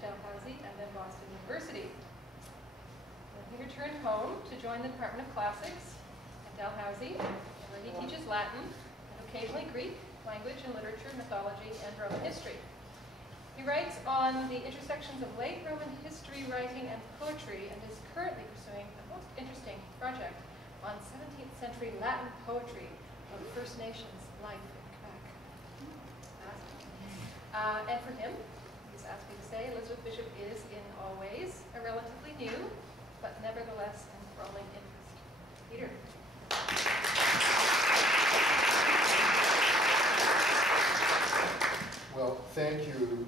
Dalhousie, and then Boston University. He returned home to join the Department of Classics at Dalhousie, where he teaches Latin and occasionally Greek, language and literature, mythology, and Roman history. He writes on the intersections of late Roman history, writing, and poetry, and is currently pursuing a most interesting project on 17th century Latin poetry of First Nations life in Quebec. And for him, he's asked me to say, Elizabeth Bishop is in all ways a relatively new, but nevertheless enthralling interest. Peter. Well, thank you,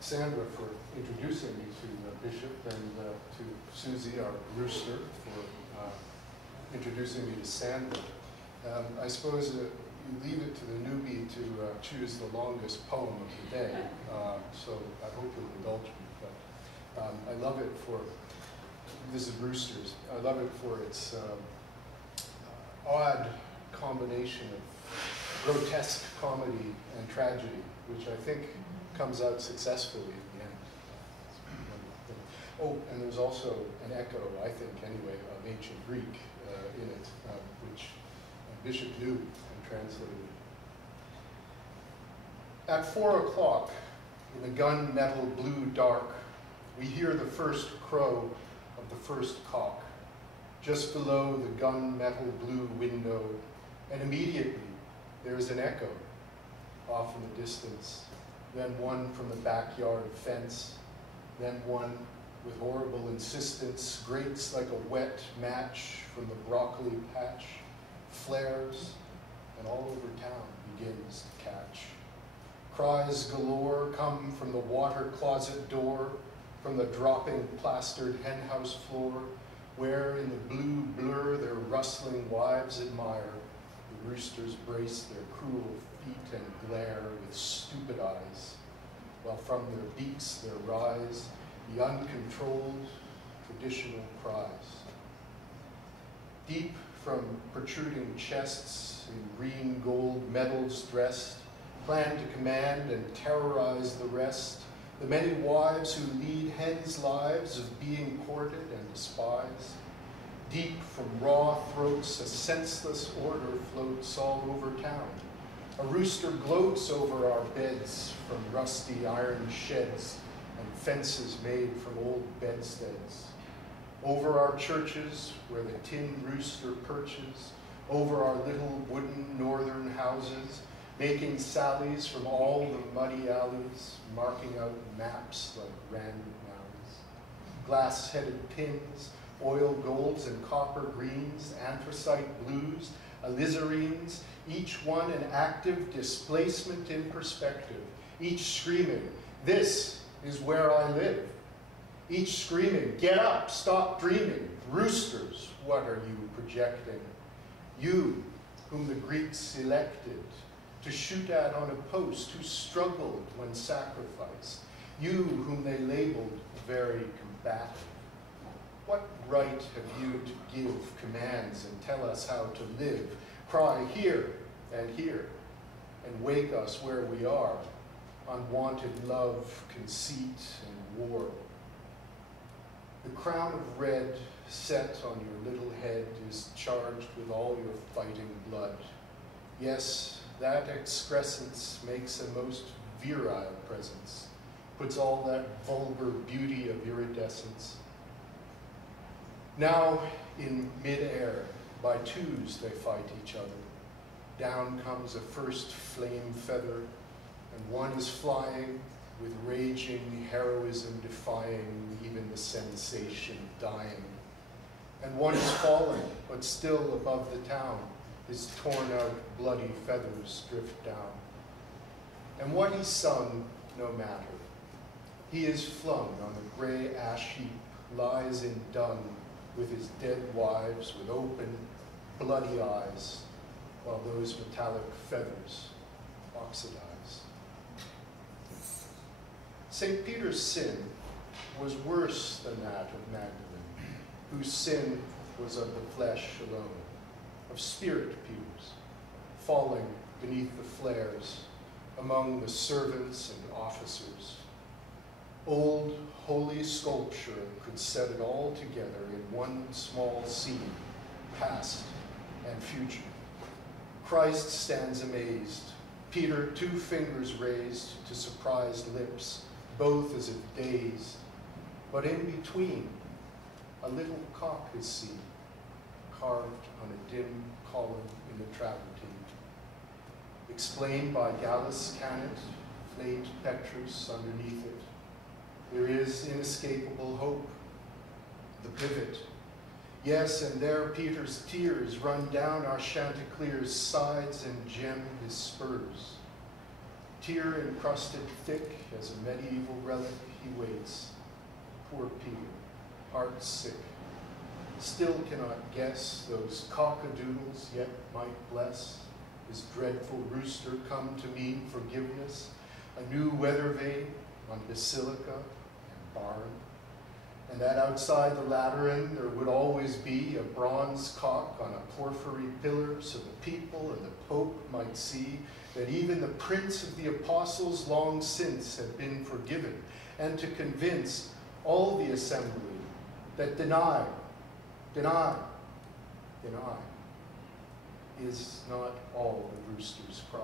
Sandra, for introducing me to Bishop, and to Susie, our rooster, for introducing me to Sandra. I suppose you leave it to the newbie to choose the longest poem of the day, so I hope you'll indulge me. But I love it for, this is Roosters, I love it for its odd combination of grotesque comedy and tragedy, which I think comes out successfully at the end. Oh, and there's also an echo, I think anyway, of ancient Greek in it, which Bishop knew and translated. At 4 o'clock, in the gun-metal blue dark, we hear the first crow of the first cock, just below the gun-metal blue window, and immediately there is an echo off in the distance, then one from the backyard fence, then one with horrible insistence grates like a wet match from the broccoli patch, flares, and all over town begins to catch. Cries galore come from the water closet door, from the dropping plastered henhouse floor, where in the blue blur their rustling wives admire. The roosters brace their cruel feet and glare with stupid eyes, while from their beaks there rise the uncontrolled traditional cries. Deep from protruding chests in green gold medals dressed, plan to command and terrorize the rest, the many wives who lead hens' lives of being courted and despised. Deep from raw throats a senseless order floats all over town. A rooster gloats over our beds from rusty iron sheds and fences made from old bedsteads. Over our churches where the tin rooster perches, over our little wooden northern houses, making sallies from all the muddy alleys, marking out maps like random mounds. Glass-headed pins, oil golds and copper greens, anthracite blues, alizarines, each one an active displacement in perspective, each screaming, "This is where I live." Each screaming, "Get up, stop dreaming. Roosters, what are you projecting? You, whom the Greeks elected to shoot at on a post, who struggled when sacrificed. You, whom they labeled very combative. What right have you to give commands and tell us how to live? Cry here and here, and wake us where we are. Unwanted love, conceit, and war. The crown of red set on your little head is charged with all your fighting blood. Yes, that excrescence makes a most virile presence, puts all that vulgar beauty of iridescence. Now, in mid-air, by twos they fight each other. Down comes a first flame feather, and one is flying with raging heroism defying even the sensation dying. And one is falling, but still above the town, his torn out bloody feathers drift down. And what he sung, no matter. He is flung on the gray ash heap, lies in dung with his dead wives with open, bloody eyes, while those metallic feathers oxidize. St. Peter's sin was worse than that of Magdalene, whose sin was of the flesh alone, of spirit Peter's, falling beneath the flares among the servants and officers. Old holy sculpture could set it all together in one small scene, past and future. Christ stands amazed, Peter 2 fingers raised to surprised lips, both as if dazed. But in between, a little cock is seen, carved on a dim column in the travertine. Explained by Gallus Canet, Flate Petrus underneath it. There is inescapable hope, the pivot. Yes, and there Peter's tears run down our Chanticleer's sides and gem his spurs. Tear encrusted thick as a medieval relic, he waits. Poor Peter, heart sick, still cannot guess those cockadoodles yet might bless his dreadful rooster come to mean forgiveness, a new weather vane on basilica and barn, and that outside the Lateran there would always be a bronze cock on a porphyry pillar so the people and the Pope might see that even the Prince of the Apostles long since had been forgiven, and to convince all the assembly that deny is not all the rooster's cry.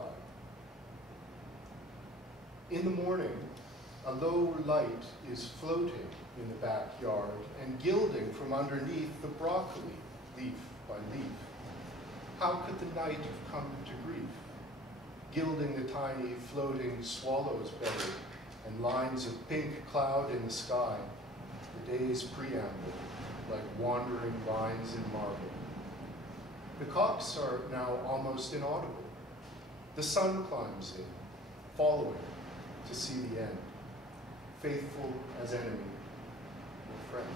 In the morning, a low light is floating in the backyard and gilding from underneath the broccoli, leaf by leaf. How could the night have come to grief? Gilding the tiny floating swallow's belly and lines of pink cloud in the sky, the day's preamble, like wandering lines in marble. The cocks are now almost inaudible. The sun climbs in, following to see the end, faithful as enemy or friend.